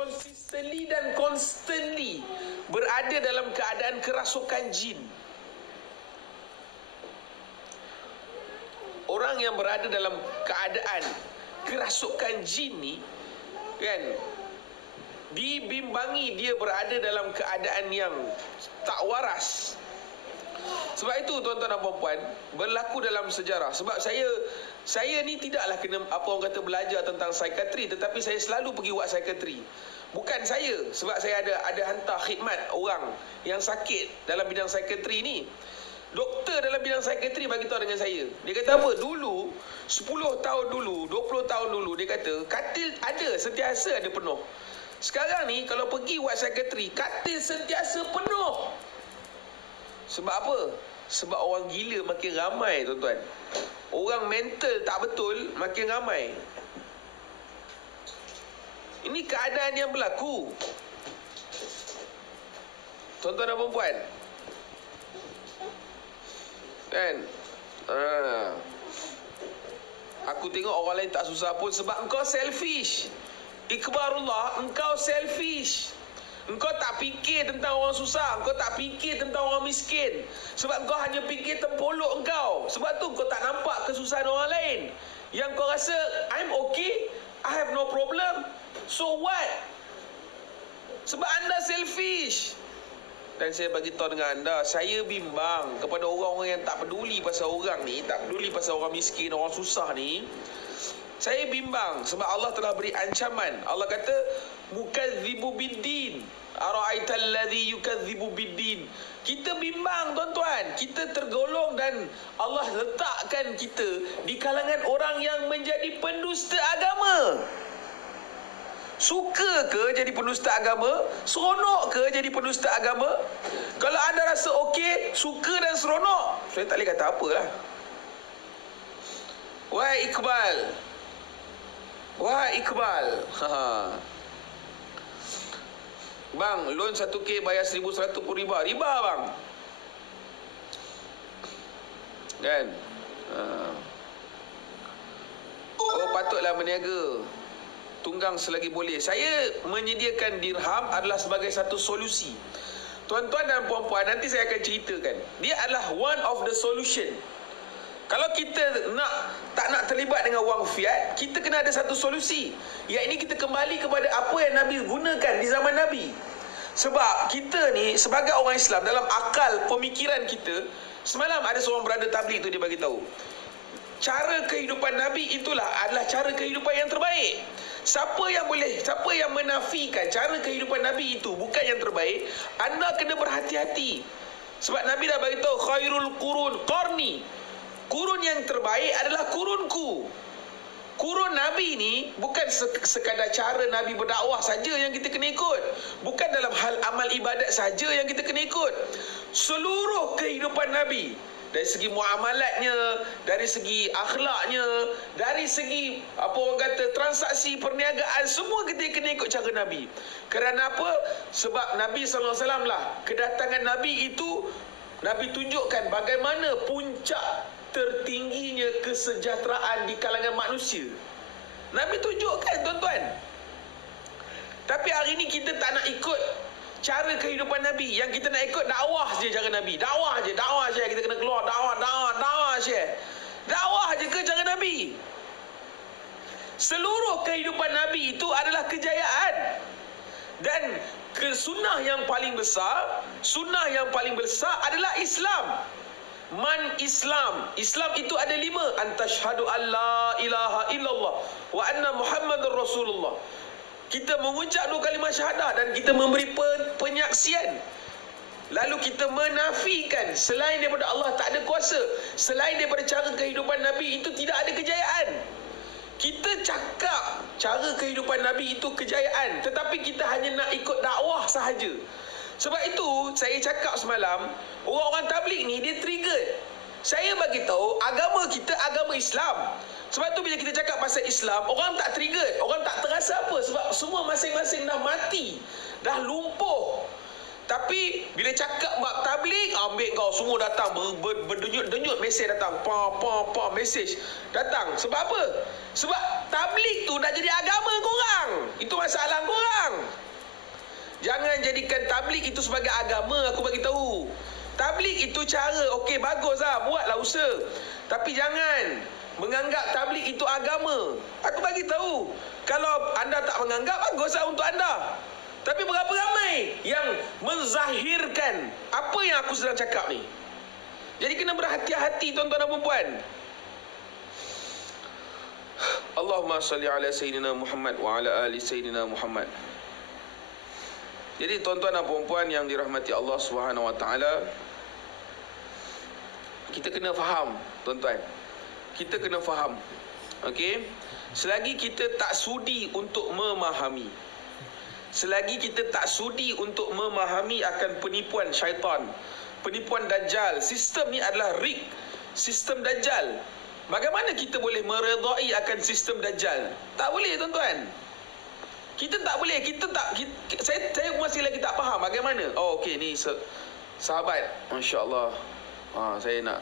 consistently dan constantly berada dalam keadaan kerasukan jin. Orang yang berada dalam keadaan kerasukan jin ni, kan, dibimbangi dia berada dalam keadaan yang tak waras. Sebab itu tuan-tuan dan puan-puan, berlaku dalam sejarah. Sebab saya ni tidaklah kena apa orang kata belajar tentang psikiatri, tetapi saya selalu pergi buat psikiatri. Bukan saya, sebab saya ada hantar khidmat orang yang sakit dalam bidang psikiatri ni. Doktor dalam bidang psikiatri bagi tahu dengan saya. Dia kata apa? Dulu 10 tahun dulu, 20 tahun dulu, dia kata katil ada, sentiasa ada penuh. Sekarang ni kalau pergi buat psikiatri, katil sentiasa penuh. Sebab apa? Sebab orang gila makin ramai, tuan-tuan. Orang mental tak betul makin ramai. Ini keadaan yang berlaku, tuan-tuan dan puan-puan. Kan? Aku tengok orang lain tak susah pun sebab engkau selfish. Ikbarullah, engkau selfish. Engkau tak fikir tentang orang susah, engkau tak fikir tentang orang miskin. Sebab engkau hanya fikir tempolok engkau. Sebab tu engkau tak nampak kesusahan orang lain. Yang kau rasa, I'm okay, I have no problem. So what? Sebab anda selfish. Dan saya bagi tahu dengan anda, saya bimbang kepada orang-orang yang tak peduli pasal orang ni, tak peduli pasal orang miskin, orang susah ni. Saya bimbang sebab Allah telah beri ancaman. Allah kata, mukadzibu biddin. Ara'aital ladzi yukadzibu biddin. Kita bimbang, tuan-tuan. Kita tergolong dan Allah letakkan kita di kalangan orang yang menjadi pendusta agama. Suka ke jadi pendusta agama? Seronok ke jadi pendusta agama? Kalau anda rasa okey, suka dan seronok, saya tak boleh kata apalah. Wahai Iqbal, wahai Iqbal, bang, loan 1K bayar 1,100 pun riba. Riba bang. Kan? Oh, patutlah berniaga. Tunggang selagi boleh. Saya menyediakan dirham adalah sebagai satu solusi. Tuan-tuan dan puan-puan, nanti saya akan ceritakan. Dia adalah one of the solution. Kalau kita tak nak terlibat dengan wang fiat, kita kena ada satu solusi. Iaitu kita kembali kepada apa yang Nabi gunakan di zaman Nabi. Sebab kita ni sebagai orang Islam, dalam akal pemikiran kita, semalam ada seorang berada tabligh tu, dia bagi tahu, cara kehidupan Nabi itulah adalah cara kehidupan yang terbaik. Siapa yang menafikan cara kehidupan Nabi itu bukan yang terbaik, anda kena berhati-hati. Sebab Nabi dah bagi tahu, khairul qurun qarni. Kurun yang terbaik adalah kurunku. Kurun Nabi ni bukan sekadar cara Nabi berdakwah saja yang kita kena ikut. Bukan dalam hal amal ibadat saja yang kita kena ikut. Seluruh kehidupan Nabi, dari segi muamalatnya, dari segi akhlaknya, dari segi apa orang kata transaksi perniagaan, semua kita kena ikut cara Nabi. Kerana apa? Sebab Nabi SAW lah, kedatangan Nabi itu, Nabi tunjukkan bagaimana puncak tertingginya kesejahteraan di kalangan manusia. Nabi tunjukkan, tuan-tuan. Tapi hari ni kita tak nak ikut cara kehidupan Nabi. Yang kita nak ikut dakwah je cara Nabi. Dakwah je. Kita kena keluar dakwah je. Dakwah je ke cara Nabi? Seluruh kehidupan Nabi itu adalah kejayaan. Dan sunnah yang paling besar adalah Islam. Man Islam. Islam itu ada 5. Antashhadu an la ilaha illallah wa anna Muhammadar Rasulullah. Kita mengucap 2 kalimah syahadah dan kita memberi penyaksian. Lalu kita menafikan selain daripada Allah tak ada kuasa. Selain daripada cara kehidupan Nabi itu tidak ada kejayaan. Kita cakap cara kehidupan Nabi itu kejayaan, tetapi kita hanya nak ikut dakwah sahaja. Sebab itu saya cakap semalam, orang-orang tabligh ni dia triggered. Saya bagi tahu agama kita agama Islam. Sebab tu bila kita cakap pasal Islam, orang tak triggered, orang tak terasa apa sebab semua masing-masing dah mati, dah lumpuh. Tapi bila cakap bab tabligh, ambil kau semua datang berdenyut-denyut mesej datang. Mesej datang. Sebab apa? Sebab tabligh tu dah jadi agama korang. Itu masalah korang. Jangan jadikan tabligh itu sebagai agama. Aku bagi tahu. Tabligh itu cara, okey baguslah, buatlah usaha. Tapi jangan menganggap tabligh itu agama. Aku bagi tahu. Kalau anda tak menganggap, baguslah untuk anda. Tapi berapa ramai yang menzahirkan apa yang aku sedang cakap ni? Jadi kena berhati-hati tuan-tuan dan puan-puan. Allahumma salli ala Sayyidina Muhammad wa ala ali Sayyidina Muhammad. Jadi tuan-tuan dan puan-puan yang dirahmati Allah Subhanahu wa taala, kita kena faham, tuan-tuan. Kita kena faham. Okey? Selagi kita tak sudi untuk memahami, selagi kita tak sudi untuk memahami akan penipuan syaitan, penipuan Dajjal, sistem ni adalah rig, sistem Dajjal. Bagaimana kita boleh meredai akan sistem Dajjal? Tak boleh, tuan-tuan. Kita tak boleh, saya masih lagi tak faham bagaimana. Oh, okey, ni sahabat, Masya Allah. Saya nak